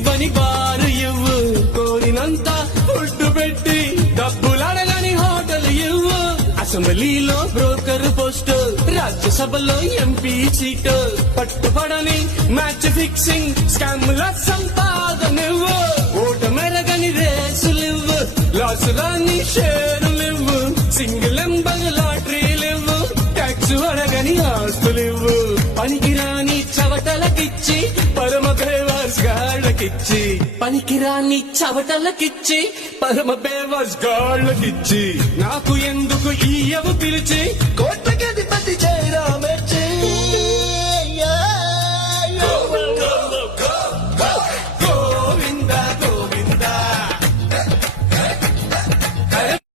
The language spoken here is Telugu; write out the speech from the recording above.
ఇవ్వని బారు ఇవ్వు, కోరినంత ఫుడ్ పెట్టి డబ్బులడగని హోటల్ ఇవ్వు. అసెంబ్లీలో బ్రోకర్ పోస్ట్, రాజ్యసభలో ఎంపీ సీట్, పట్టుపడని మ్యాచ్ ఫిక్సింగ్ స్కామ్ల సంపాదనివ్వు. ఓటమెరగని రేసులివ్వు, లాసు రాని షేరులివ్వు, సింగిల్ ఎంబర్ లాటరీలివ్వు, ట్యాక్స్ అడగని ఆస్తులివ్వు. పనికిరాని చవటలకిచ్చి పరమ బేవర్స్ గాళ్ళకిచ్చి, పనికిరాని చవటలకిచ్చి పరమ బేవర్స్ గాళ్ళకిచ్చి, నాకు ఎందుకు ఈయవు పిలిచి కోట్లకి అధిపతి చేయరామే